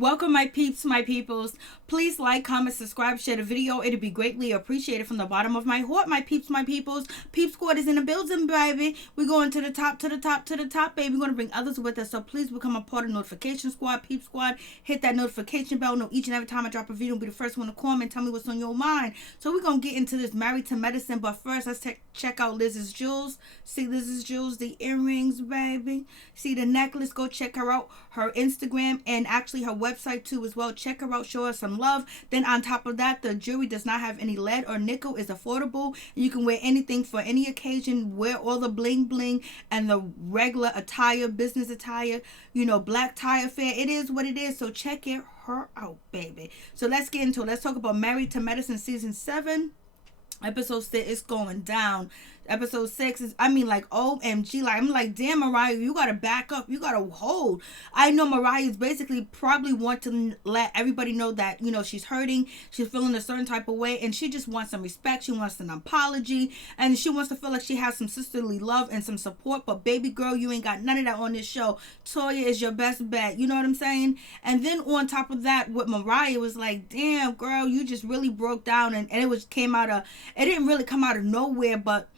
Welcome, my peeps, my peoples. Please like, comment, subscribe, share the video. It'd be greatly appreciated from the bottom of my heart, my peeps, my peoples. Peep Squad is in the building, baby. We're going to the top, to the top, to the top, baby. We're going to bring others with us. So please become a part of Notification Squad, Peep Squad. Hit that notification bell. Know each and every time I drop a video, be the first one to comment. Tell me what's on your mind. So we're going to get into this Married to Medicine. But first, let's check out Liz's jewels. See Liz's jewels, the earrings, baby. See the necklace. Go check her out. Her Instagram and actually her website too as well. Check her out, show her some love. Then on top of that, the jewelry does not have any lead or nickel, is affordable. You can wear anything for any occasion. Wear all the bling bling and the regular attire, business attire, black tie affair. It is what it is. So check her out, baby. So let's get into it. Let's talk about Married to Medicine season 7. Episode 6 is going down. Episode 6 is, OMG. I'm like, damn, Mariah, you gotta back up. You gotta hold. I know Mariah is basically probably want to let everybody know that, she's hurting. She's feeling a certain type of way. And she just wants some respect. She wants an apology. And she wants to feel like she has some sisterly love and some support. But baby girl, you ain't got none of that on this show. Toya is your best bet. You know what I'm saying? And then on top of that, with Mariah was like, damn, girl, you just really broke down. And it didn't really come out of nowhere, but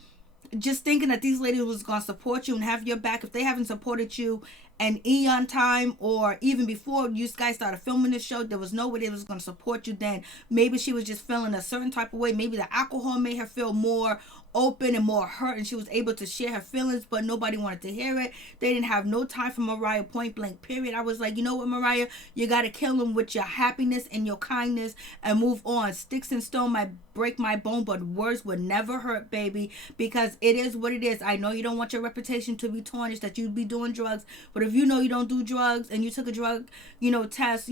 just thinking that these ladies was going to support you and have your back. If they haven't supported you an eon time or even before you guys started filming this show, there was no way they was going to support you then. Maybe she was just feeling a certain type of way. Maybe the alcohol made her feel more open and more hurt, and she was able to share her feelings, but nobody wanted to hear it. They didn't have no time for Mariah, point blank, period. I was like, you know what, Mariah? You got to kill them with your happiness and your kindness and move on. Sticks and stone might break my bone, but words would never hurt, baby, because it is what it is. I know you don't want your reputation to be tarnished, that you'd be doing drugs, but if you know you don't do drugs and you took a drug, test,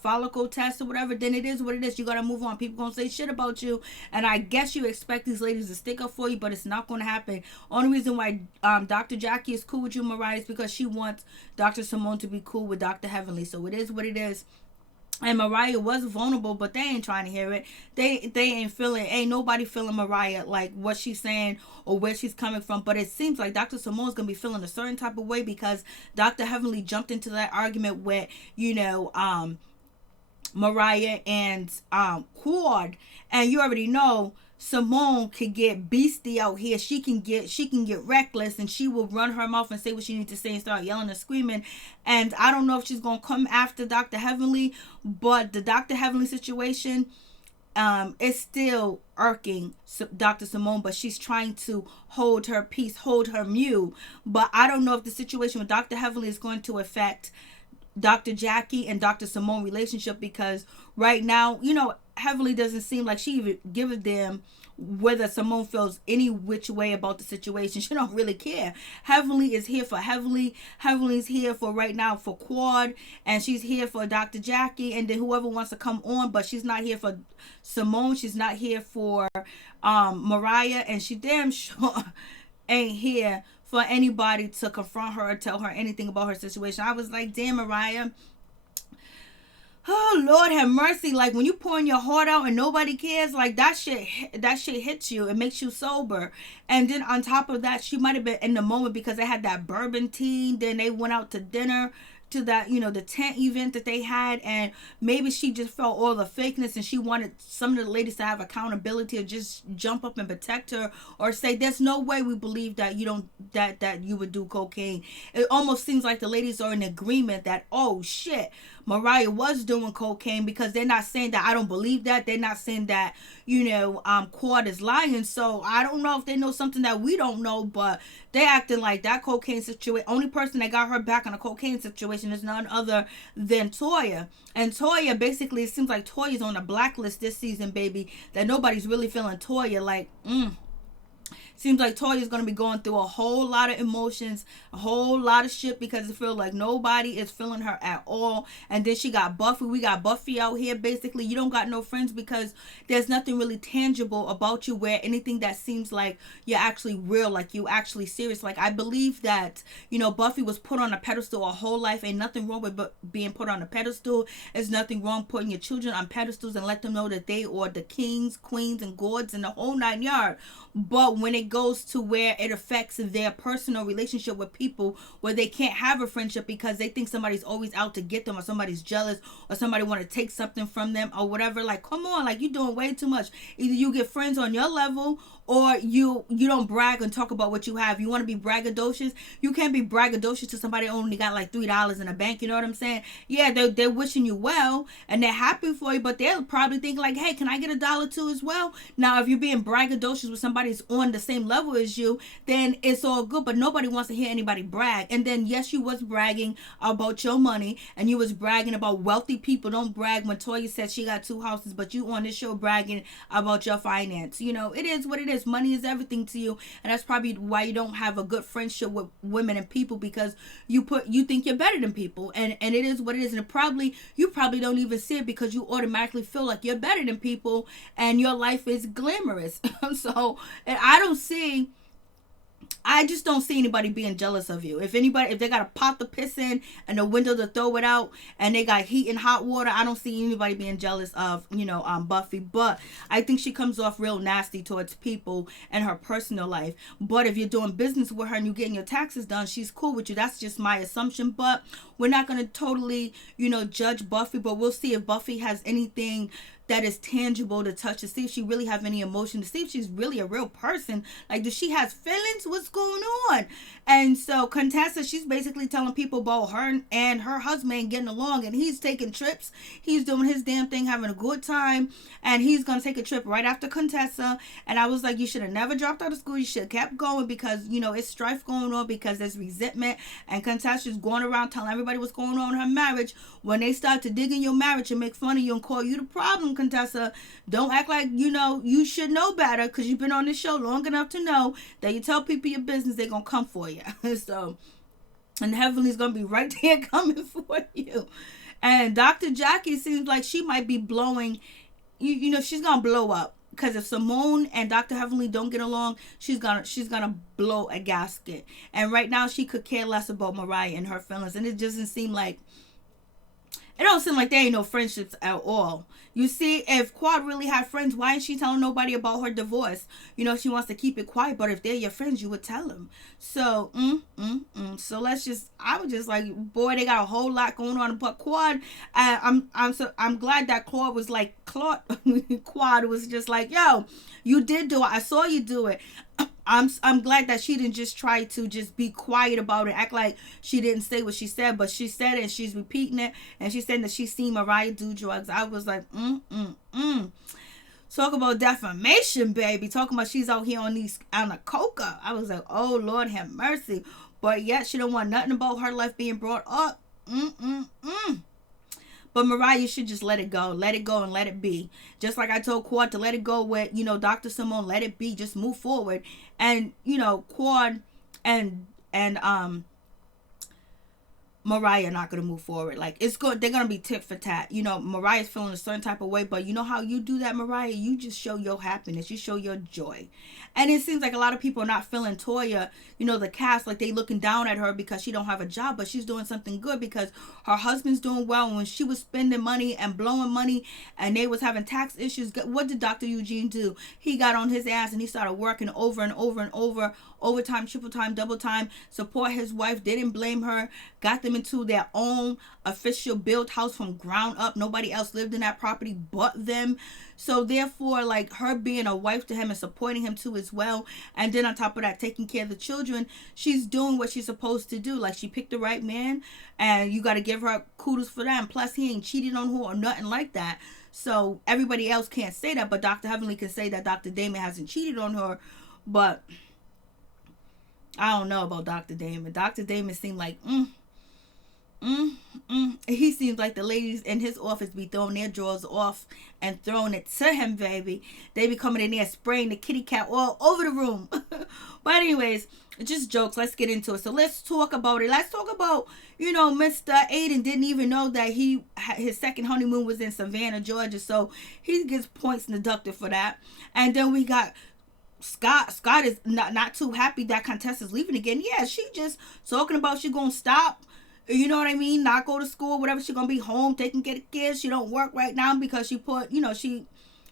Follicle test or whatever, then it is what it is. You gotta move on. People gonna say shit about you, and I guess you expect these ladies to stick up for you, but it's not gonna happen. Only reason why Dr. Jackie is cool with you, Mariah, is because she wants Dr. Simone to be cool with Dr. Heavenly. So it is what it is. And Mariah was vulnerable, but they ain't trying to hear it. They ain't nobody feeling Mariah, like what she's saying or where she's coming from. But it seems like Dr. Simone's going to be feeling a certain type of way because Dr. Heavenly jumped into that argument with, Mariah and Quad. And you already know Simone can get beastie out here. She can get reckless, and she will run her mouth and say what she needs to say and start yelling and screaming. And I don't know if she's gonna come after Dr. Heavenly, but the Dr. Heavenly situation is still irking Dr. Simone, but she's trying to hold her peace, hold her mule. But I don't know if the situation with Dr. Heavenly is going to affect Dr. Jackie and Dr. Simone relationship, because right now, Heavenly doesn't seem like she even give a damn whether Simone feels any which way about the situation. She don't really care. Heavenly is here for Heavenly. Heavenly's here for right now for Quad, and she's here for Dr. Jackie, and then whoever wants to come on, but she's not here for Simone. She's not here for Mariah, and she damn sure ain't here for anybody to confront her or tell her anything about her situation. I was like, damn, Mariah. Oh, Lord have mercy. Like, when you pouring your heart out and nobody cares, like, that shit hits you. It makes you sober. And then on top of that, she might have been in the moment because they had that bourbon tea. Then they went out to dinner, to that, the tent event that they had, and maybe she just felt all the fakeness and she wanted some of the ladies to have accountability or just jump up and protect her or say, there's no way we believe that you don't, that you would do cocaine. It almost seems like the ladies are in agreement that, oh shit, Mariah was doing cocaine, because they're not saying that I don't believe that. They're not saying that, Quad is lying. So I don't know if they know something that we don't know, but they acting like that cocaine situation. Only person that got her back on a cocaine situation is none other than Toya. And Toya, basically, it seems like Toya's on a blacklist this season, baby. That nobody's really feeling Toya. Like, seems like Toya's going to be going through a whole lot of emotions, a whole lot of shit, because it feels like nobody is feeling her at all. And then she got Buffy. We got Buffy out here. Basically, you don't got no friends because there's nothing really tangible about you, where anything that seems like you're actually real, like you actually serious. Like, I believe that, Buffy was put on a pedestal a whole life. Ain't nothing wrong with being put on a pedestal. There's nothing wrong putting your children on pedestals and let them know that they are the kings, queens, and gods and the whole 9 yards. But when it goes to where it affects their personal relationship with people, where they can't have a friendship because they think somebody's always out to get them, or somebody's jealous, or somebody want to take something from them or whatever. Like, come on, like, you're doing way too much. Either you get friends on your level, or you don't brag and talk about what you have. You want to be braggadocious. You can't be braggadocious to somebody who only got like $3 in the bank. You know what I'm saying? Yeah, they're wishing you well and they're happy for you, but they'll probably think like, hey, can I get $1 too as well? Now, if you're being braggadocious with somebody who's on the same level as you, then it's all good. But nobody wants to hear anybody brag. And then yes, you was bragging about your money, and you was bragging about wealthy people. Don't brag when Toya said she got 2 houses, but you on this show bragging about your finance. You know, it is what it is. Money is everything to you, and that's probably why you don't have a good friendship with women and people, because you think you're better than people, and it is what it is. And you probably don't even see it because you automatically feel like you're better than people and your life is glamorous. So, and I just don't see anybody being jealous of you. If they got a pot to piss in and a window to throw it out, and they got heat and hot water, I don't see anybody being jealous of, Buffy. But I think she comes off real nasty towards people and her personal life. But if you're doing business with her and you're getting your taxes done, she's cool with you. That's just my assumption. But we're not going to totally, judge Buffy. But we'll see if Buffy has anything that is tangible to touch, to see if she really have any emotion, to see if she's really a real person. Like, does she has feelings? What's going on? And so Contessa, she's basically telling people about her and her husband getting along, and he's taking trips. He's doing his damn thing, having a good time, and he's going to take a trip right after Contessa. And I was like, you should have never dropped out of school. You should have kept going, because, it's strife going on, because there's resentment, and Contessa's going around telling everybody what's going on in her marriage. When they start to dig in your marriage and make fun of you and call you the problem, Contessa, don't act like you should know better, because you've been on this show long enough to know that you tell people your business, they're gonna come for you. So, and Heavenly's gonna be right there coming for you. And Dr. Jackie seems like she might be blowing, she's gonna blow up, because if Simone and Dr. Heavenly don't get along, she's gonna blow a gasket. And right now she could care less about Mariah and her feelings, and it doesn't seem like there ain't no friendships at all. You see, if Quad really had friends, why is she telling nobody about her divorce? She wants to keep it quiet, but if they're your friends, you would tell them. So, So I was just like, boy, they got a whole lot going on. But Quad, I'm glad that Quad was just like, yo, you did do it. I saw you do it. I'm glad that she didn't just try to just be quiet about it, act like she didn't say what she said, but she said it and she's repeating it, and she said that she seen Mariah do drugs. I was like, Talk about defamation, baby. Talking about she's out here on a coca. I was like, oh Lord have mercy. But yet she don't want nothing about her life being brought up. But Mariah, you should just let it go. Let it go and let it be. Just like I told Quad to let it go with, Dr. Simone, let it be. Just move forward. And, Quad and Mariah not going to move forward. Like, it's good. They're going to be tit for tat. Mariah's feeling a certain type of way, but you know how you do that, Mariah? You just show your happiness. You show your joy. And it seems like a lot of people are not feeling Toya, the cast, like they looking down at her because she don't have a job, but she's doing something good because her husband's doing well. And when she was spending money and blowing money and they was having tax issues, what did Dr. Eugene do? He got on his ass and he started working over and over and over, overtime, triple time, double time, support his wife, didn't blame her, got them into their own official built house from ground up. Nobody else lived in that property but them. So therefore, like, her being a wife to him and supporting him too as well, and then on top of that, taking care of the children, she's doing what she's supposed to do. Like, she picked the right man, and you got to give her kudos for that. And plus, he ain't cheated on her or nothing like that. So everybody else can't say that, but Dr. Heavenly can say that Dr. Damon hasn't cheated on her. But I don't know about Dr. Damon. Dr. Damon seemed like, he seems like the ladies in his office be throwing their drawers off and throwing it to him, baby. They be coming in there spraying the kitty cat all over the room. But anyways, just jokes. Let's get into it. So let's talk about it. Let's talk about, Mr. Aiden didn't even know that his second honeymoon was in Savannah, Georgia. So he gets points deducted for that. And then we got Scott. Scott is not too happy that Contessa's leaving again. Yeah, she just talking about she gonna stop. You know what I mean? Not go to school, whatever. She gonna be home taking care of kids. She don't work right now because she put,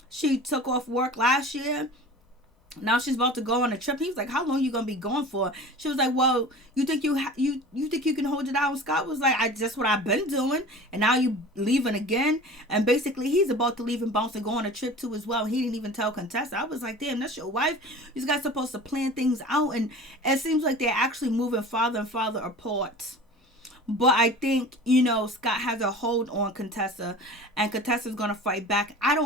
she took off work last year. Now she's about to go on a trip. He was like, "How long you gonna be going for?" She was like, "Well, you think you think you can hold it down?" Scott was like, That's what I've been doing, and now you leaving again." And basically, he's about to leave and bounce and go on a trip too as well. He didn't even tell Contessa. I was like, "Damn, that's your wife. You guys supposed to plan things out." And it seems like they're actually moving farther and farther apart. But I think, Scott has a hold on Contessa, and Contessa's going to fight back. I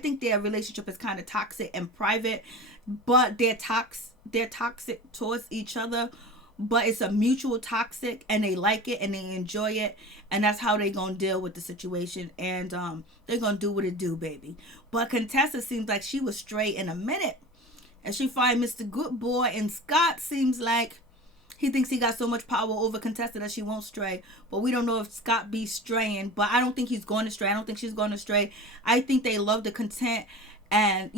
think their relationship is kind of toxic and private, but they're toxic towards each other, but it's a mutual toxic, and they like it and they enjoy it, and that's how they're going to deal with the situation, and they're going to do what it do, baby. But Contessa seems like she was straight in a minute, and she find Mr. Good Boy, and Scott seems like he thinks he got so much power over Contessa that she won't stray. But we don't know if Scott be straying. But I don't think he's going to stray. I don't think she's going to stray. I think they love the content and,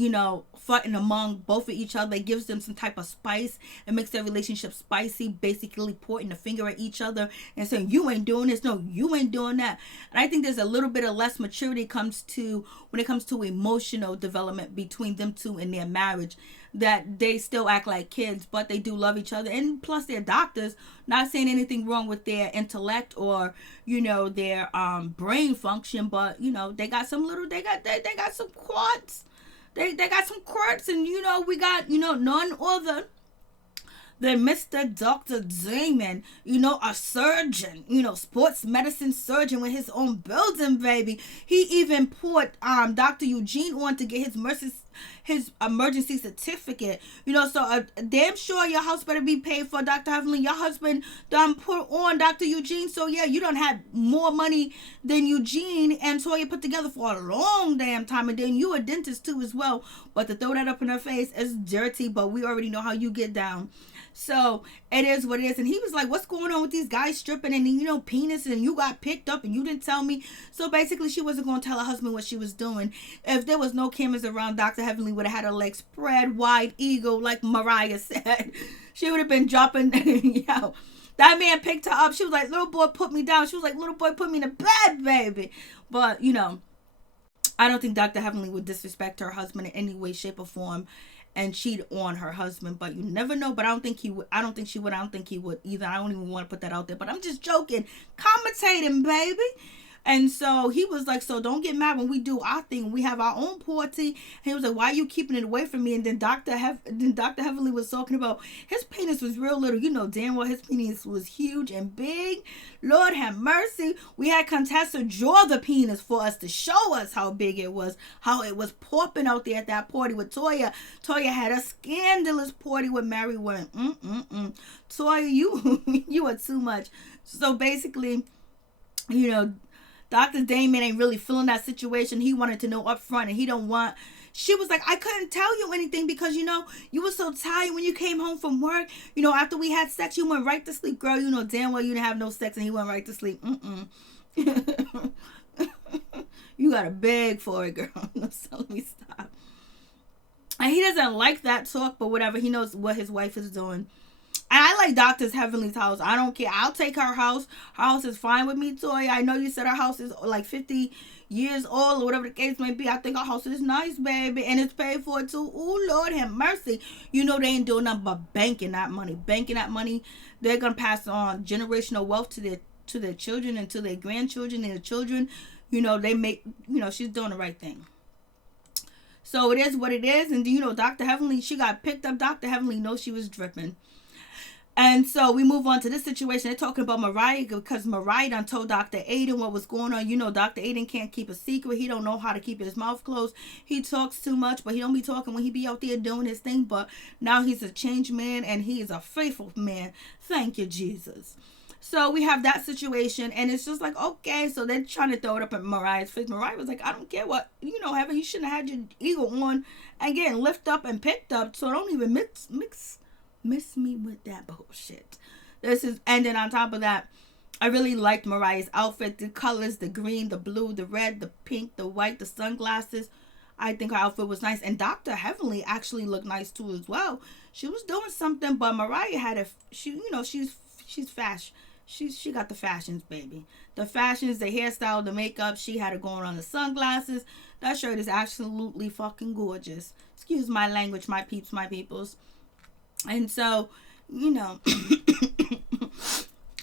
fighting among both of each other. It gives them some type of spice. It makes their relationship spicy, basically pointing the finger at each other and saying, "You ain't doing this. No, you ain't doing that." And I think there's a little bit of less maturity when it comes to emotional development between them two in their marriage, that they still act like kids, but they do love each other. And plus they're doctors, not saying anything wrong with their intellect or, their brain function, but, they got some they got some quads. They got some quirks, and we got none other than Mr. Dr. Damon, a surgeon, sports medicine surgeon with his own building, baby. He even put Dr. Eugene on to get his emergency certificate. So damn sure your house better be paid for, Dr. Heavenly. Your husband done put on Dr. Eugene, so yeah, you don't have more money than Eugene and Toya put together for a long damn time, and then you a dentist too as well. But to throw that up in her face is dirty, but we already know how you get down. So it is what it is. And he was like, "What's going on with these guys stripping and penis, and you got picked up and you didn't tell me?" So basically she wasn't going to tell her husband what she was doing. If there was no cameras around, Dr. Heavenly would have had her legs spread wide eagle like Mariah said. She would have been dropping. That man picked her up. She was like, "Little boy, put me down." She was like, "Little boy, put me in the bed, baby." But I don't think Dr. Heavenly would disrespect her husband in any way, shape, or form and cheat on her husband. But you never know. But I don't think he would. I don't think she would. I don't think he would either. I don't even want to put that out there. But I'm just joking. Commentating, baby. And so he was like, "So don't get mad when we do our thing. We have our own party." And he was like, "Why are you keeping it away from me?" And then Dr. Heavenly was talking about his penis was real little. Damn well his penis was huge and big. Lord have mercy. We had Contessa draw the penis for us to show us how big it was, how it was popping out there at that party with Toya. Toya had a scandalous party with Mary went, Toya, you are too much. So basically, Dr. Damon ain't really feeling that situation. He wanted to know up front, and he don't want. She was like, "I couldn't tell you anything because, you were so tired when you came home from work. After we had sex, you went right to sleep, girl. Damn well you didn't have no sex, and he went right to sleep." You gotta beg for it, girl. So let me stop. And he doesn't like that talk, but whatever. He knows what his wife is doing. And I like Dr. Heavenly's house. I don't care. I'll take her house. Her house is fine with me, Toya. I know you said her house is like 50 years old or whatever the case may be. I think her house is nice, baby. And it's paid for too. Oh, Lord have mercy. They ain't doing nothing but banking that money. Banking that money. They're going to pass on generational wealth to their children and to their grandchildren and their children. They make, she's doing the right thing. So it is what it is. And, Dr. Heavenly, she got picked up. Dr. Heavenly knows she was dripping. And so we move on to this situation. They're talking about Mariah because Mariah done told Dr. Aiden what was going on. Dr. Aiden can't keep a secret. He don't know how to keep his mouth closed. He talks too much, but he don't be talking when he be out there doing his thing. But now he's a changed man, and he is a faithful man. Thank you, Jesus. So we have that situation, and it's just like, okay, so they're trying to throw it up at Mariah's face. Mariah was like, "I don't care what, Heaven, you shouldn't have had your ego on and getting lifted up and picked up, so don't even miss me with that bullshit." And then on top of that, I really liked Mariah's outfit. The colors, the green, the blue, the red, the pink, the white, the sunglasses. I think her outfit was nice. And Dr. Heavenly actually looked nice too as well. She was doing something, but Mariah had she's She got the fashions, baby. The fashions, the hairstyle, the makeup. She had it going on, the sunglasses. That shirt is absolutely fucking gorgeous. Excuse my language, my peeps, my peoples. And so, you know,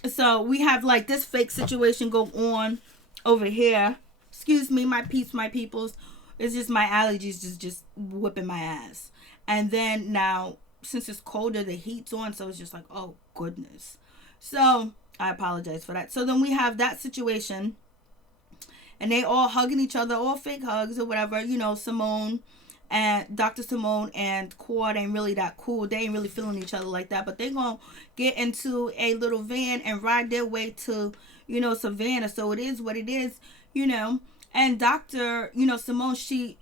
so we have like this fake situation go on over here. Excuse me, my peeps, my peoples. It's just my allergies just whipping my ass. And then now, since it's colder, the heat's on, so it's just like, oh goodness. So I apologize for that. So then we have that situation, and they all hugging each other, all fake hugs or whatever. You know, Simone and Dr. Simone and Quad ain't really that cool. They ain't really feeling each other like that, but they gonna get into a little van and ride their way to, you know, Savannah. So it is what it is, you know. And Dr. You know, Simone, she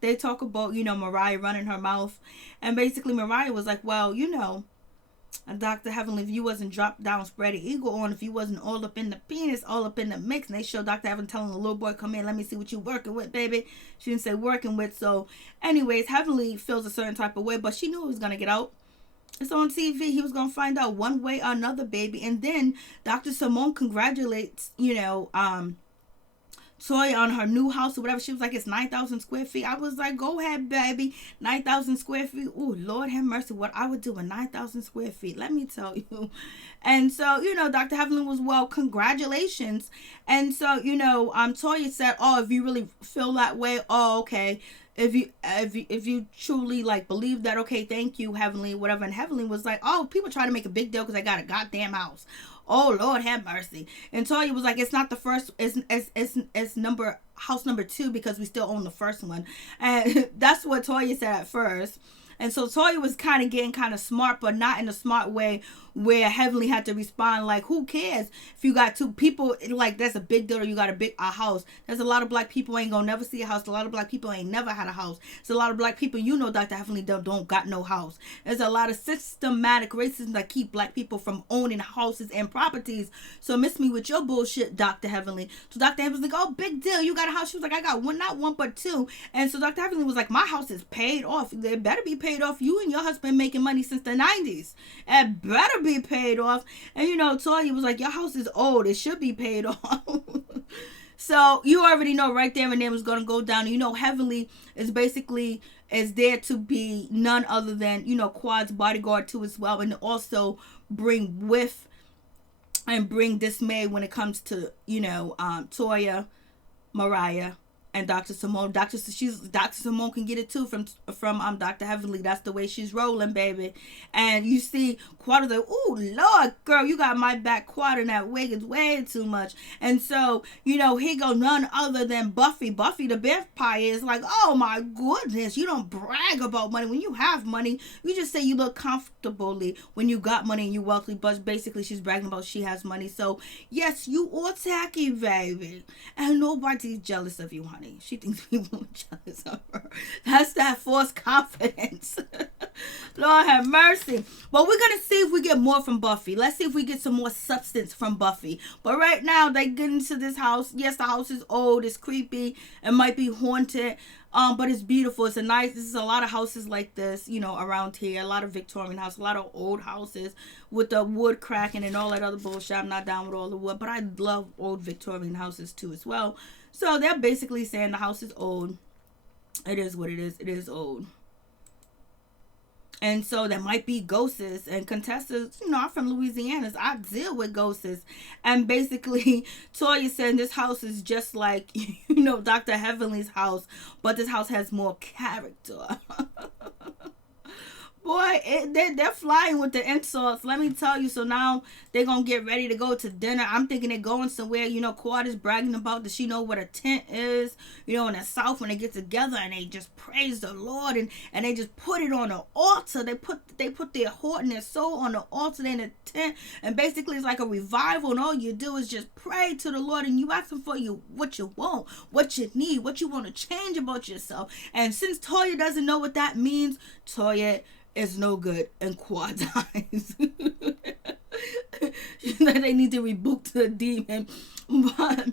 they talk about, you know, Mariah running her mouth, and basically Mariah was like, well, you know, Dr. Heavenly, if you wasn't dropped down, spread the eagle on, if you wasn't all up in the penis, all up in the mix. And they show Dr. Heaven telling the little boy, come in, let me see what you working with, baby. She didn't say working with. So anyways, Heavenly feels a certain type of way, but she knew it was going to get out. It's on TV. He was going to find out one way or another, baby. And then Dr. Simone congratulates, you know, Toya on her new house or whatever. She was like, it's 9,000 square feet. I was like, go ahead, baby. 9,000 square feet. Oh, Lord have mercy. What I would do with 9,000 square feet. Let me tell you. And so, you know, Dr. Heavenly was, well, congratulations. And so, you know, Toya said, oh, if you really feel that way, oh, okay. If you truly like believe that, okay, thank you, Heavenly, whatever. And Heavenly was like, oh, people try to make a big deal because I got a goddamn house. Oh, Lord have mercy. And Toya was like, it's not the first, it's house number 2 because we still own the first one. And that's what Toya said at first. And so Toya was kind of getting kind of smart, but not in a smart way where Heavenly had to respond like, who cares if you got 2 people, like that's a big deal, or you got a house. There's a lot of black people ain't gonna never see a house. A lot of black people ain't never had a house. There's a lot of black people, you know, Dr. Heavenly don't got no house. There's a lot of systematic racism that keep black people from owning houses and properties. So miss me with your bullshit, Dr. Heavenly. So Dr. Heavenly was like, oh, big deal, you got a house. She was like, I got one, not one, but 2. And so Dr. Heavenly was like, my house is paid off. It better be paid off. You and your husband making money since the 90s. It better be paid off. And you know, Toya was like, your house is old, it should be paid off. So you already know right there and then was going to go down. You know, Heavenly is basically is there to be none other than, you know, Quad's bodyguard too as well, and also bring dismay when it comes to, you know, Toya, Mariah, and Dr. Simone. Dr. Simone can get it too from Dr. Heavenly. That's the way she's rolling, baby. And you see Quad is like, oh Lord, girl, you got my back. Quad, and that wig is way too much. And so, you know, he go none other than Buffy. Buffy the vampire is like, oh my goodness, you don't brag about money. When you have money, you just say you look comfortably when you got money and you wealthy. But basically, she's bragging about she has money. So yes, you all tacky, baby, and nobody's jealous of you, honey. She thinks people are jealous of her. That's that false confidence. Lord have mercy. But we're going to see if we get more from Buffy. Let's see if we get some more substance from Buffy. But right now, they get into this house. Yes, the house is old. It's creepy. It might be haunted. But it's beautiful. This is a lot of houses like this, you know, around here. A lot of Victorian houses, a lot of old houses with the wood cracking and all that other bullshit. I'm not down with all the wood, but I love old Victorian houses too as well. So they're basically saying the house is old. It is what it is. It is old. And so there might be ghosts and contestants. You know, I'm from Louisiana. So I deal with ghosts. And basically, Toya said this house is just like, you know, Dr. Heavenly's house. But this house has more character. Boy, they're flying with the insults. Let me tell you. So now they're going to get ready to go to dinner. I'm thinking they're going somewhere. You know, Quad is bragging about that she know what a tent is. You know, in the South when they get together and they just praise the Lord. And they just put it on the altar. They put their heart and their soul on the altar in the tent. And basically it's like a revival. And all you do is just pray to the Lord. And you ask him for what you want, what you need, what you want to change about yourself. And since Toya doesn't know what that means, Toya is no good in Quad's eyes. They need to reboot the demon. But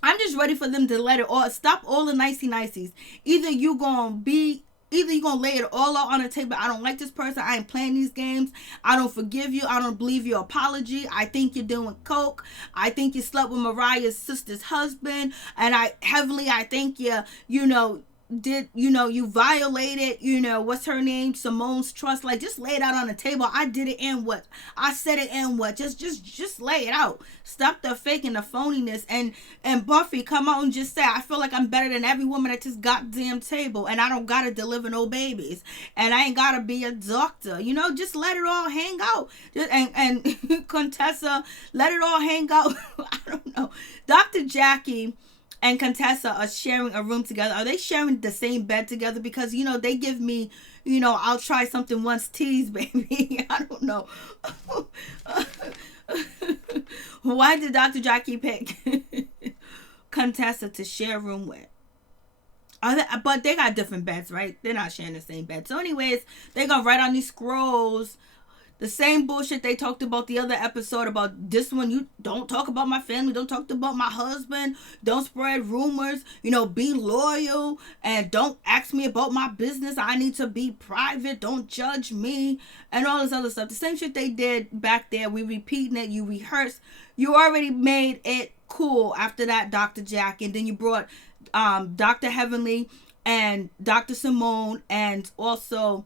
I'm just ready for them to let it all stop all the nicey niceties. Either you gonna be Either you're going to lay it all out on the table. I don't like this person. I ain't playing these games. I don't forgive you. I don't believe your apology. I think you're doing coke. I think you slept with Mariah's sister's husband. And I think you violated, what's her name? Simone's trust. Like, just lay it out on the table. I did it and what? I said it and what? Just lay it out. Stop the fake and the phoniness. And Buffy, come out and just say, I feel like I'm better than every woman at this goddamn table. And I don't gotta deliver no babies. And I ain't gotta be a doctor. Just let it all hang out. And Contessa, let it all hang out. I don't know. Dr. Jackie and Contessa are sharing a room together. Are they sharing the same bed together? Because, they give me, I'll try something once tease, baby. I don't know. Why did Dr. Jackie pick Contessa to share a room with? But they got different beds, right? They're not sharing the same bed. So anyways, they're going to write on these scrolls the same bullshit they talked about the other episode about this one. You don't talk about my family. Don't talk about my husband. Don't spread rumors. Be loyal. And don't ask me about my business. I need to be private. Don't judge me. And all this other stuff. The same shit they did back there. We repeating it. You rehearsed. You already made it cool after that, Dr. Jack. And then you brought Dr. Heavenly and Dr. Simone and also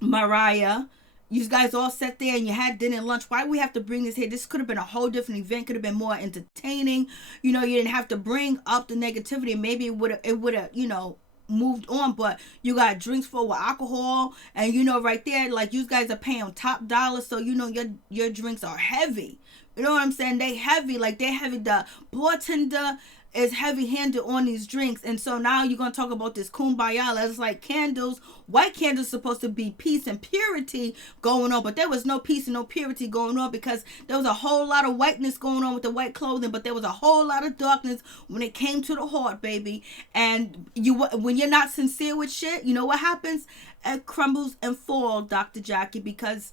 Mariah. You guys all sat there and you had dinner and lunch. Why do we have to bring this here? This could have been a whole different event. Could have been more entertaining. You didn't have to bring up the negativity. Maybe it would have, moved on. But you got drinks full with alcohol. And, right there, like, you guys are paying top dollar. So, your drinks are heavy. You know what I'm saying? They heavy. Like, they're heavy. The bartender is heavy-handed on these drinks. And so now you're going to talk about this kumbaya. It's like candles. White candles supposed to be peace and purity going on. But there was no peace and no purity going on because there was a whole lot of whiteness going on with the white clothing. But there was a whole lot of darkness when it came to the heart, baby. And when you're not sincere with shit, you know what happens? It crumbles and falls, Dr. Jackie, because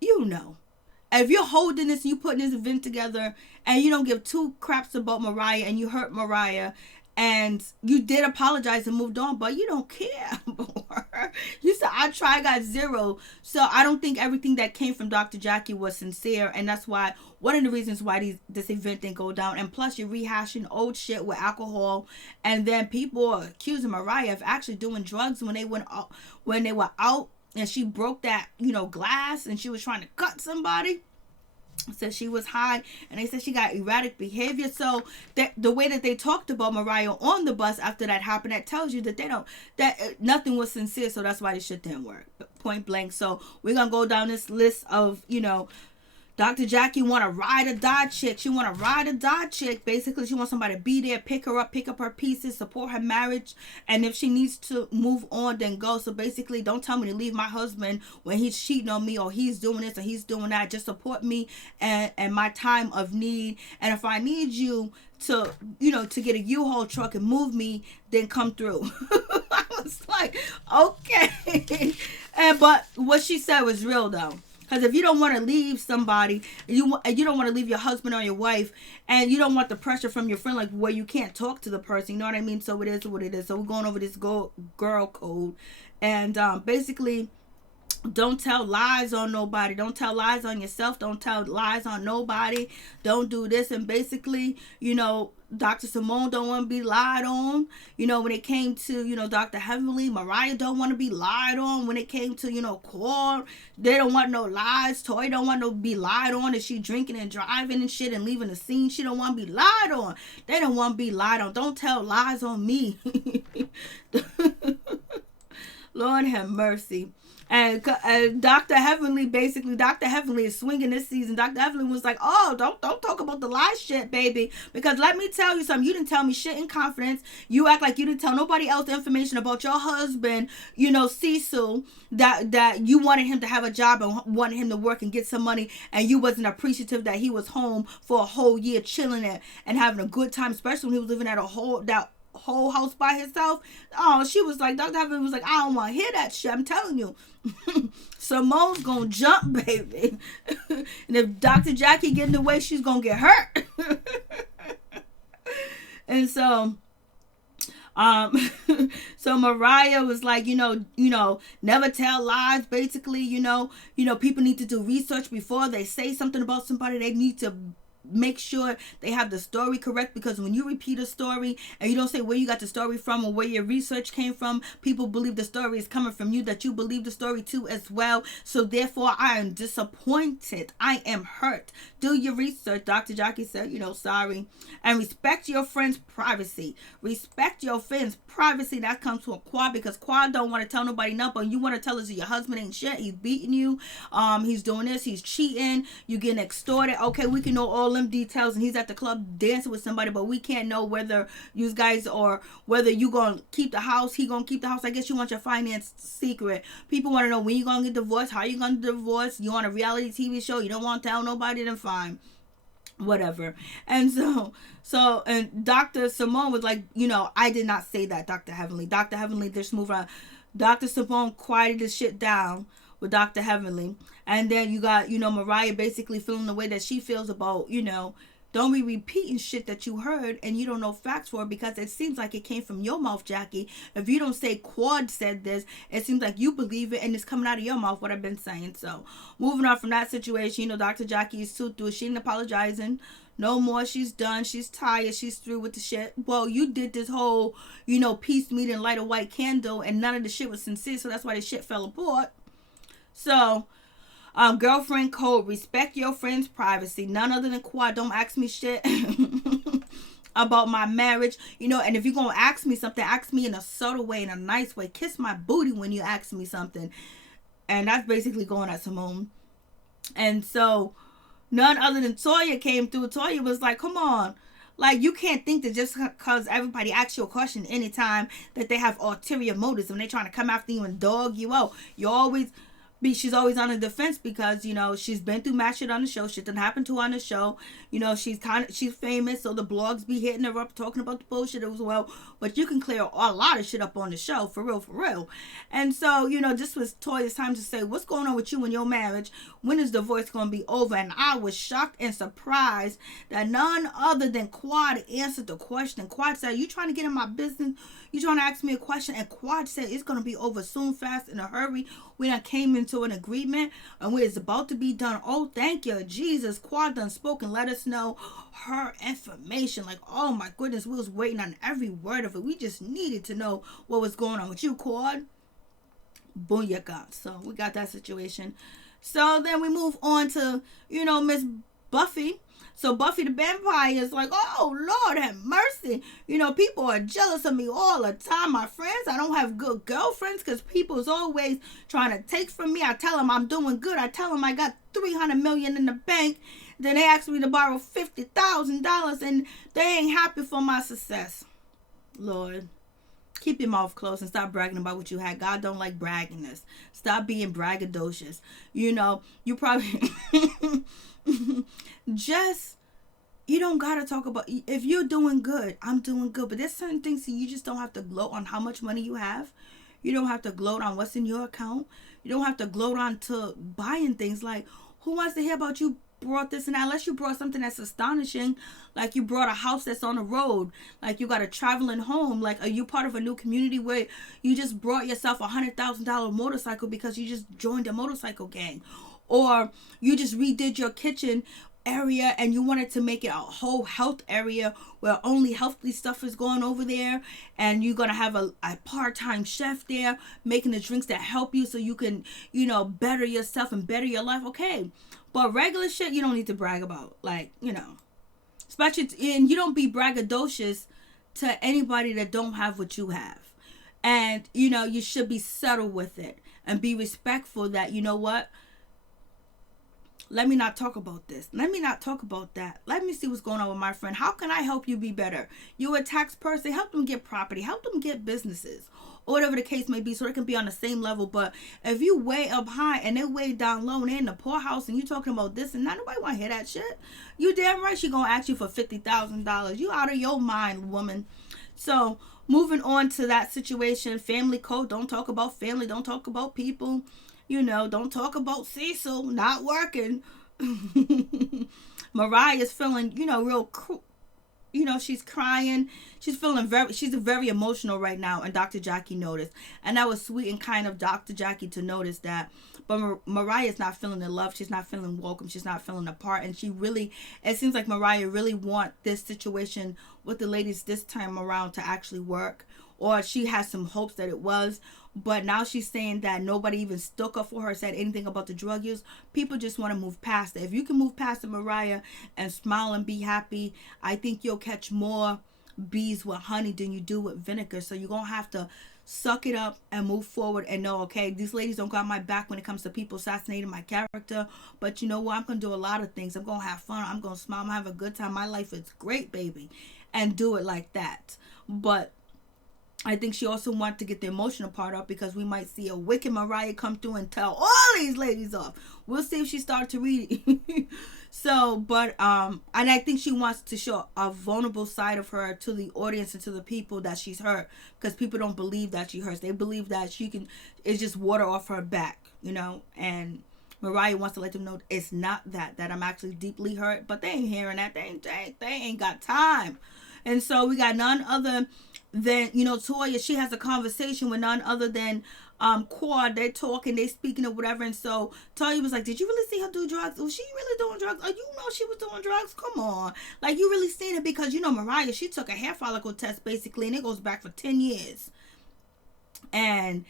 if you're holding this and you putting this event together and you don't give two craps about Mariah and you hurt Mariah and you did apologize and moved on, but you don't care about her. You said, I tried, got zero. So I don't think everything that came from Dr. Jackie was sincere. And that's why, one of the reasons why this event didn't go down. And plus you're rehashing old shit with alcohol. And then people are accusing Mariah of actually doing drugs when they were out and she broke that, glass and she was trying to cut somebody. Said she was high and they said she got erratic behavior. So the way that they talked about Mariah on the bus after that happened, that tells you that nothing was sincere. So that's why this shit didn't work, point blank. So we're gonna go down this list of Dr. Jackie want to ride or die chick. She want to ride or die chick. Basically, she wants somebody to be there, pick her up, pick up her pieces, support her marriage. And if she needs to move on, then go. So basically, don't tell me to leave my husband when he's cheating on me or he's doing this or he's doing that. Just support me and my time of need. And if I need you to, to get a U-Haul truck and move me, then come through. I was like, okay. But what she said was real, though. Because if you don't want to leave somebody, you don't want to leave your husband or your wife, and you don't want the pressure from your friend, like where you can't talk to the person, you know what I mean? So it is what it is. So we're going over this girl code. And basically, don't tell lies on nobody. Don't tell lies on yourself. Don't tell lies on nobody. Don't do this. And basically, Dr. Simone don't want to be lied on. When it came to, Dr. Heavenly, Mariah don't want to be lied on. When it came to, Quad, they don't want no lies. Toy don't want to be lied on. Is she drinking and driving and shit and leaving the scene? She don't want to be lied on. They don't want to be lied on. Don't tell lies on me. Lord have mercy. And Dr. Heavenly is swinging this season. Dr. Heavenly was like, oh, don't talk about the lie shit, baby. Because let me tell you something. You didn't tell me shit in confidence. You act like you didn't tell nobody else the information about your husband, Cecil, that you wanted him to have a job and wanted him to work and get some money. And you wasn't appreciative that he was home for a whole year chilling and having a good time, especially when he was living at that whole house by himself. Oh, she was like, Dr. Heaven was like, I don't want to hear that shit. I'm telling you. Simone's gonna jump, baby. And if Dr. Jackie get in the way, she's gonna get hurt. And so Um, so Mariah was like, never tell lies. Basically, people need to do research before they say something about somebody. They need to make sure they have the story correct, because when you repeat a story and you don't say where you got the story from or where your research came from, people believe the story is coming from you, that you believe the story too as well. So therefore, I am disappointed. I am hurt. Do your research. Dr. Jackie said, sorry. And respect your friend's privacy. Respect your friend's privacy. That comes from Quad, because Quad don't want to tell nobody nothing. You want to tell us that your husband ain't shit. He's beating you. He's doing this. He's cheating. You getting extorted. Okay, we can know all them details, and he's at the club dancing with somebody, but we can't know whether you guys, or whether you gonna keep the house, he gonna keep the house. I guess you want your finance secret. People want to know when you gonna get divorced, how you gonna divorce. You on a reality TV show, you don't want to tell nobody, then fine, whatever. And and Dr. Simone was like, I did not say that. Dr. Heavenly, just move on. Dr. Simone quieted the shit down with Dr. Heavenly. And then you got, Mariah basically feeling the way that she feels about, don't be repeating shit that you heard and you don't know facts for, because it seems like it came from your mouth, Jackie. If you don't say Quad said this, it seems like you believe it and it's coming out of your mouth, what I've been saying. So moving on from that situation, Dr. Jackie is too through. She ain't apologizing no more. She's done. She's tired. She's through with the shit. Well, you did this whole, peace meeting, light a white candle, and none of the shit was sincere. So that's why the shit fell apart. So, girlfriend code, respect your friend's privacy. None other than Quad. Don't ask me shit about my marriage. And if you're going to ask me something, ask me in a subtle way, in a nice way. Kiss my booty when you ask me something. And that's basically going at Simone. And so, none other than Toya came through. Toya was like, come on. Like, you can't think that just because everybody asks you a question anytime that they have ulterior motives and they're trying to come after you and dog you out. She's always on the defense because, she's been through mad shit on the show. Shit that happened to her on the show. She's famous, so the blogs be hitting her up, talking about the bullshit as well. But you can clear a lot of shit up on the show, for real. And so, this was Toya's time to say, what's going on with you and your marriage? When is divorce going to be over? And I was shocked and surprised that none other than Quad answered the question. Quad said, you trying to get in my business? You trying to ask me a question? And Quad said, it's going to be over soon, fast, in a hurry. We done came into an agreement and it's about to be done. Oh, thank you, Jesus. Quad done spoke and let us know her information. Like, oh my goodness, we was waiting on every word of it. We just needed to know what was going on with you, Quad. Booyaka. So we got that situation. So then we move on to, Miss Buffy. So Buffy the Vampire is like, oh, Lord have mercy. People are jealous of me all the time, my friends. I don't have good girlfriends because people's always trying to take from me. I tell them I'm doing good. I tell them I got $300 million in the bank. Then they ask me to borrow $50,000 and they ain't happy for my success. Lord, keep your mouth closed and stop bragging about what you had. God don't like bragginess. Stop being braggadocious. You probably... you don't gotta talk about, if you're doing good, I'm doing good, but there's certain things that you just don't have to gloat on how much money you have. You don't have to gloat on what's in your account. You don't have to gloat on to buying things. Like, who wants to hear about you brought this and that, unless you brought something that's astonishing, like you brought a house that's on the road, like you got a traveling home, like are you part of a new community where you just brought yourself $100,000 motorcycle because you just joined a motorcycle gang, or you just redid your kitchen area and you wanted to make it a whole health area where only healthy stuff is going over there, and you're gonna have a part-time chef there making the drinks that help you so you can better yourself and better your life. Okay, but regular shit you don't need to brag about, like, especially and you don't be braggadocious to anybody that don't have what you have. And you should be subtle with it and be respectful that, what, let me not talk about this. Let me not talk about that. Let me see what's going on with my friend. How can I help you be better? You're a tax person. Help them get property. Help them get businesses. Or whatever the case may be, so they can be on the same level. But if you way up high and they way down low and they're in the poorhouse and you talking about this and that, nobody want to hear that shit. You damn right she going to ask you for $50,000. You out of your mind, woman. So moving on to that situation, family code. Don't talk about family. Don't talk about people. Don't talk about Cecil not working. Mariah's feeling, real, she's crying. She's very emotional right now. And Dr. Jackie noticed. And that was sweet and kind of Dr. Jackie to notice that. But Mariah's not feeling the love. She's not feeling welcome. She's not feeling the part. And it seems like Mariah really want this situation with the ladies this time around to actually work. Or she has some hopes that it was. But now she's saying that nobody even stuck up for her, said anything about the drug use. People just want to move past it. If you can move past it, Mariah, and smile and be happy, I think you'll catch more bees with honey than you do with vinegar. So you're going to have to suck it up and move forward and know, okay, these ladies don't got my back when it comes to people assassinating my character. But you know what? I'm going to do a lot of things. I'm going to have fun. I'm going to smile. I'm going to have a good time. My life is great, baby. And do it like that. But I think she also wanted to get the emotional part up because we might see a wicked Mariah come through and tell all these ladies off. We'll see if she starts to read it. And I think she wants to show a vulnerable side of her to the audience and to the people that she's hurt, because people don't believe that she hurts. They believe that it's just water off her back, and Mariah wants to let them know it's not that I'm actually deeply hurt, but they ain't hearing that. They ain't got time. And so we got none other than, Toya. She has a conversation with none other than Quad. They're talking, they speaking or whatever. And so Toya was like, did you really see her do drugs? Was she really doing drugs? Oh, she was doing drugs? Come on. Like, you really seen it? Because, Mariah, she took a hair follicle test basically, and it goes back for 10 years. And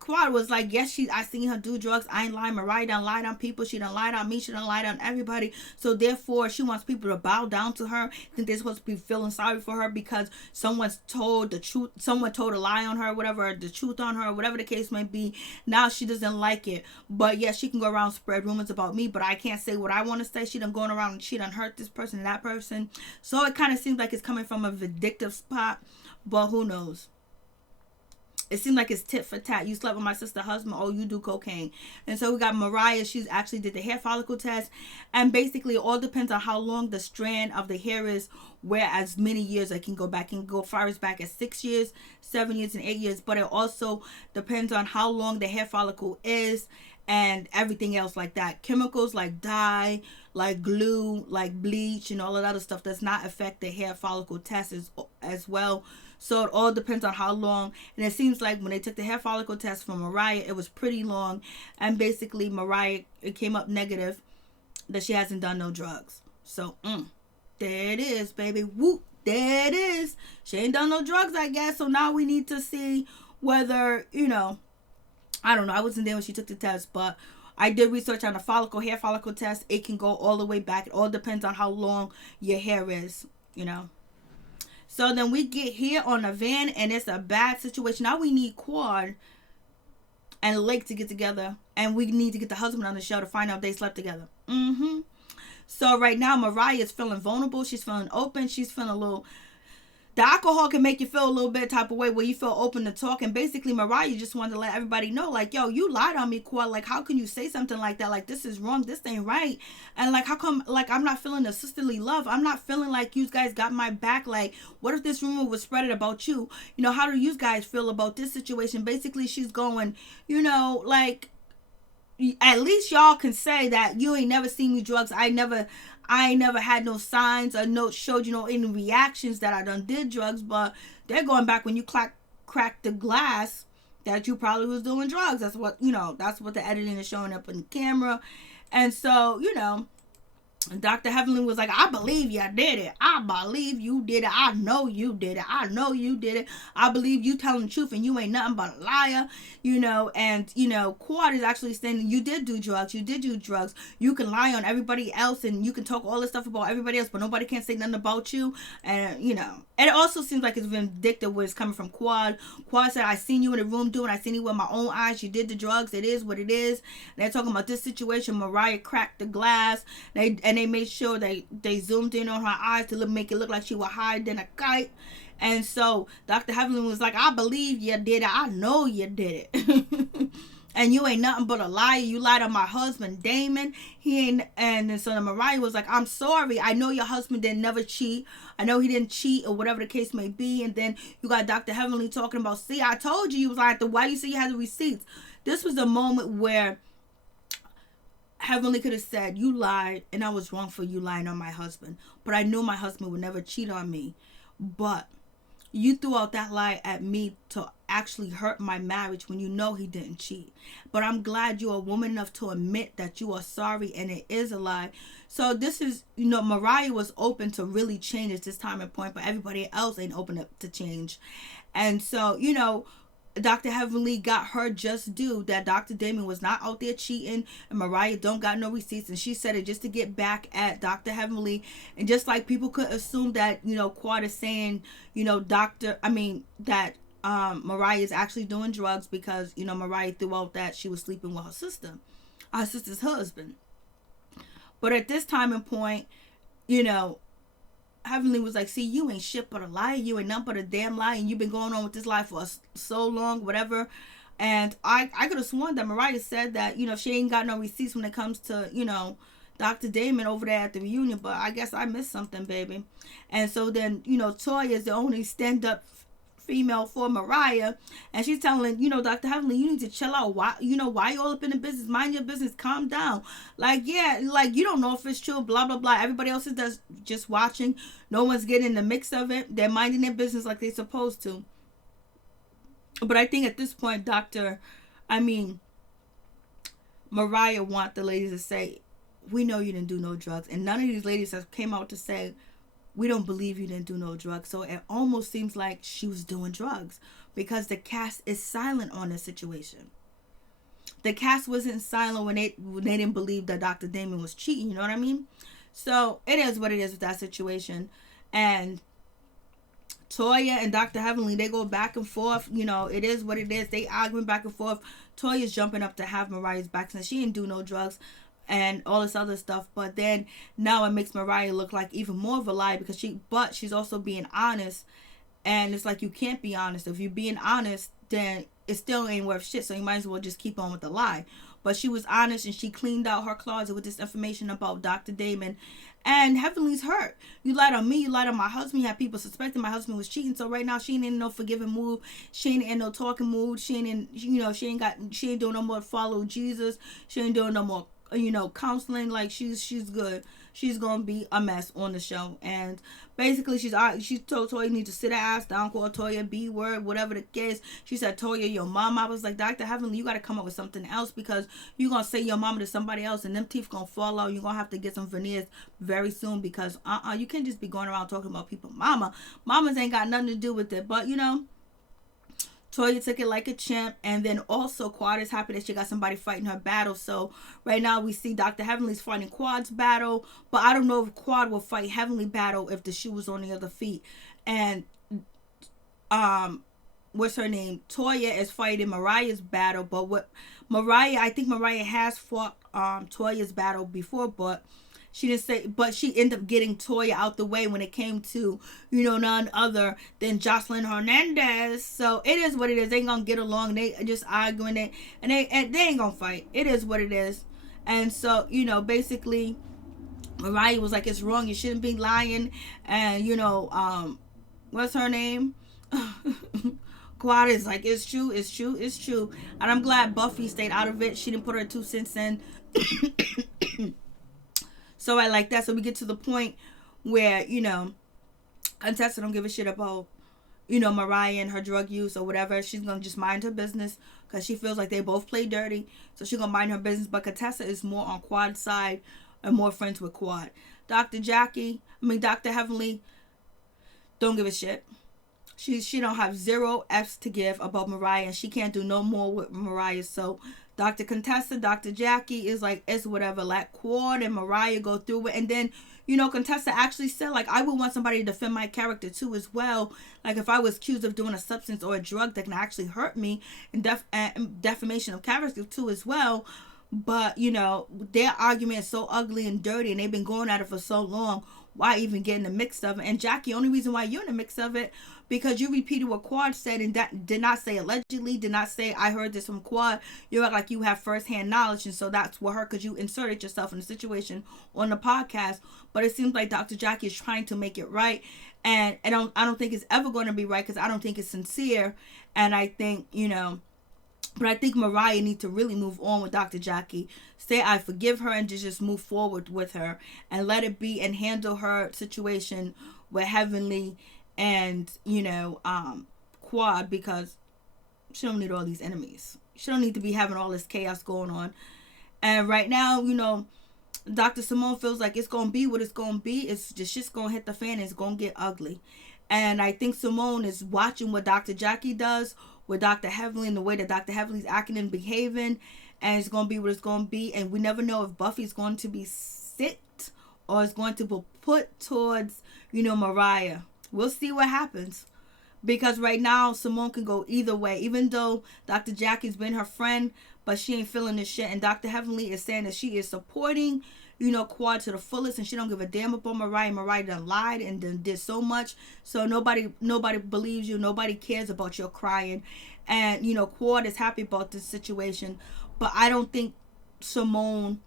Quad was like, yes, I seen her do drugs. I ain't lying. Mariah done lied on people. She done lied on me. She done lied on everybody. So therefore, she wants people to bow down to her. Think they're supposed to be feeling sorry for her because someone told the truth. Someone told a lie on her, whatever, the truth on her, whatever the case may be. Now she doesn't like it. But yes, she can go around and spread rumors about me, but I can't say what I want to say. She done going around and she done hurt this person and that person. So it kind of seems like it's coming from a vindictive spot, but who knows? It seemed like it's tit for tat. You slept with my sister's husband. Oh, you do cocaine. And so we got Mariah. She's actually did the hair follicle test. And basically, it all depends on how long the strand of the hair is. Where as many years I can go back. And go far as back as 6 years, 7 years, and 8 years. But it also depends on how long the hair follicle is. And everything else like that. Chemicals like dye, like glue, like bleach, and all of that other stuff does not affect the hair follicle test as well. So it all depends on how long. And it seems like when they took the hair follicle test for Mariah, it was pretty long. And basically, Mariah, it came up negative that she hasn't done no drugs. So, there it is, baby. Whoop, there it is. She ain't done no drugs, I guess. So now we need to see whether, I don't know. I wasn't there when she took the test, but I did research on the hair follicle test. It can go all the way back. It all depends on how long your hair is, So then we get here on the van, and it's a bad situation. Now we need Quad and Lake to get together, and we need to get the husband on the show to find out if they slept together. So right now, Mariah is feeling vulnerable. She's feeling open. She's feeling a little... The alcohol can make you feel a little bit type of way where you feel open to talk. And basically, Mariah just wanted to let everybody know, like, yo, you lied on me, Quad. Like, how can you say something like that? Like, this is wrong. This ain't right. And, like, how come, like, I'm not feeling the sisterly love? I'm not feeling like you guys got my back. Like, what if this rumor was spread about you? How do you guys feel about this situation? Basically, she's going, like, at least y'all can say that you ain't never seen me drugs. I ain't never had no signs or showed any reactions that I done did drugs, but they're going back when you cracked the glass that you probably was doing drugs. That's what, that's what the editing is showing up on the camera. And so, Dr. Heavenly was like, I believe you did it. I believe you did it. I know you did it. I know you did it. I believe you telling the truth and you ain't nothing but a liar, and, Quad is actually saying you did do drugs. You did do drugs. You can lie on everybody else and you can talk all this stuff about everybody else, but nobody can say nothing about you. And, and it also seems like it's vindictive when it's coming from Quad. Quad said, I seen you in the room I seen you with my own eyes. You did the drugs. It is what it is. And they're talking about this situation. Mariah cracked the glass. And they made sure they zoomed in on her eyes to make it look like she was higher than a kite. And so Dr. Heavenly was like, I believe you did it. I know you did it. And you ain't nothing but a liar. You lied on my husband, Damon. He ain't. And then so then Mariah was like, I'm sorry. I know your husband didn't never cheat. I know he didn't cheat or whatever the case may be. And then you got Dr. Heavenly talking about, see, I told you was like, why you say you had the receipts? This was a moment where Heavenly could have said, you lied, and I was wrong for you lying on my husband. But I knew my husband would never cheat on me. But you threw out that lie at me to actually hurt my marriage when you know he didn't cheat. But I'm glad you're a woman enough to admit that you are sorry and it is a lie. So this is, Mariah was open to really change at this time and point, but everybody else ain't open to change. And so, Dr. Heavenly got her just due, that Dr. Damon was not out there cheating, and Mariah don't got no receipts, and she said it just to get back at Dr. Heavenly. And just like people could assume that, Quad is saying, that Mariah is actually doing drugs because, Mariah threw out that she was sleeping with her sister's husband. But at this time and point, Heavenly was like, see, you ain't shit but a liar. You ain't nothing but a damn lie. And you've been going on with this lie for so long, whatever. And I could have sworn that Mariah said that, she ain't got no receipts when it comes to, Dr. Damon over there at the reunion. But I guess I missed something, baby. And so then, Toya is the only stand-up female for Mariah, and she's telling Dr. Heavenly, you need to chill out. Why you all up in the business? Mind your business, calm down. You don't know if it's true, blah blah blah. Everybody else is just watching. No one's getting in the mix of it. They're minding their business like they're supposed to. But I think at this point, Mariah want the ladies to say, we know you didn't do no drugs, and none of these ladies have came out to say, we don't believe you didn't do no drugs. So it almost seems like she was doing drugs because the cast is silent on this situation. The cast wasn't silent when they didn't believe that Dr. Damon was cheating. You know what I mean? So it is what it is with that situation. And Toya and Dr. Heavenly, they go back and forth. It is what it is. They arguing back and forth. Toya's jumping up to have Mariah's back since she didn't do no drugs and all this other stuff. But then now it makes Mariah look like even more of a lie because she's also being honest. And it's like, you can't be honest. If you're being honest, then it still ain't worth shit. So you might as well just keep on with the lie. But she was honest and she cleaned out her closet with this information about Dr. Damon. And Heavenly's hurt. You lied on me. You lied on my husband. You had people suspecting my husband was cheating. So right now she ain't in no forgiving mood. She ain't in no talking mood. She ain't doing no more follow Jesus. She ain't doing no more counseling. Like she's good. She's gonna be a mess on the show. And basically she told Toya, you need to sit her ass down, call Toya B word, whatever the case. She said, Toya, your mama. I was like, Dr. Heavenly, you gotta come up with something else because you gonna say your mama to somebody else and them teeth gonna fall out. You're gonna have to get some veneers very soon because you can't just be going around talking about people mamas ain't got nothing to do with it. But Toya took it like a champ. And then also Quad is happy that she got somebody fighting her battle. So right now we see Dr. Heavenly's fighting Quad's battle. But I don't know if Quad will fight Heavenly battle if the shoe was on the other feet. And what's her name? Toya is fighting Mariah's battle. But I think Mariah has fought Toya's battle before, but she didn't say, but she ended up getting Toya out the way when it came to, none other than Jocelyn Hernandez. So it is what it is. They ain't gonna get along. They just arguing it, and they ain't gonna fight. It is what it is. And so, basically, Mariah was like, it's wrong. You shouldn't be lying. And, what's her name? Quad is like, it's true. And I'm glad Buffy stayed out of it. She didn't put her 2 cents in. So I like that. So we get to the point where, Contessa don't give a shit about, Mariah and her drug use or whatever. She's going to just mind her business because she feels like they both play dirty. So she's going to mind her business. But Contessa is more on Quad's side and more friends with Quad. Dr. Heavenly don't give a shit. She don't have 0 F's to give about Mariah, and she can't do no more with Mariah. So Dr. Contessa, Dr. Jackie is like, it's whatever. Let Quad and Mariah go through it. And then, Contessa actually said, like, I would want somebody to defend my character too as well. Like, if I was accused of doing a substance or a drug that can actually hurt me, and defamation of character too as well. But, their argument is so ugly and dirty, and they've been going at it for so long. Why even get in the mix of it? And Jackie, only reason why you're in the mix of it, because you repeated what Quad said and that did not say allegedly, did not say I heard this from Quad. You act like you have firsthand knowledge, and so that's what her, because you inserted yourself in the situation on the podcast. But it seems like Dr. Jackie is trying to make it right, and I don't think it's ever going to be right because I don't think it's sincere. And I think But I think Mariah needs to really move on with Dr. Jackie. Say I forgive her and just move forward with her and let it be and handle her situation with Heavenly and, Quad, because she don't need all these enemies. She don't need to be having all this chaos going on. And right now, Dr. Simone feels like it's going to be what it's going to be. It's just shit's going to hit the fan and it's going to get ugly. And I think Simone is watching what Dr. Jackie does with Dr. Heavenly and the way that Dr. Heavenly's acting and behaving. And it's going to be what it's going to be. And we never know if Buffy's going to be sit or is going to be put towards, Mariah. We'll see what happens. Because right now, Simone can go either way. Even though Dr. Jackie's been her friend, but she ain't feeling this shit. And Dr. Heavenly is saying that she is supporting, Quad to the fullest. And she don't give a damn about Mariah. Mariah done lied and done did so much. So nobody believes you. Nobody cares about your crying. And, Quad is happy about this situation. But I don't think Simone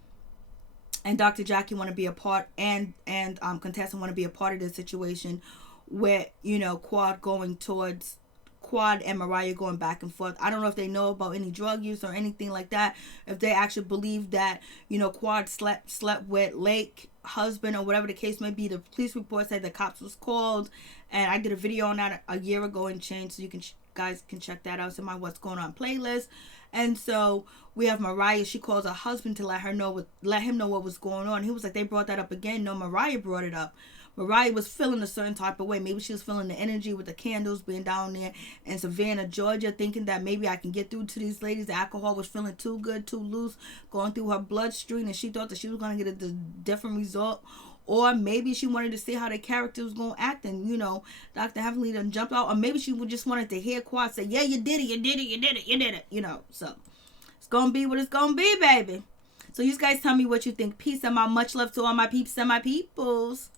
and Dr. Jackie want to be a part. And Contessa want to be a part of this situation. Where, Quad going towards Quad and Mariah going back and forth. I don't know if they know about any drug use or anything like that. If they actually believe that, Quad slept with Lake husband or whatever the case may be. The police report said the cops was called. And I did a video on that a year ago and changed. So you guys can check that out. It's in my What's Going On playlist. And so we have Mariah. She calls her husband to let him know what was going on. He was like, they brought that up again. No, Mariah brought it up. Mariah was feeling a certain type of way. Maybe she was feeling the energy with the candles being down there in Savannah, Georgia, thinking that maybe I can get through to these ladies. The alcohol was feeling too good, too loose, going through her bloodstream, and she thought that she was going to get a different result. Or maybe she wanted to see how the character was going to act, and, Dr. Heavenly done jumped out. Or maybe she just wanted to hear Quad say, yeah, you did it, you did it, you did it, you did it, So it's going to be what it's going to be, baby. So you guys tell me what you think. Peace and my much love to all my peeps and my peoples.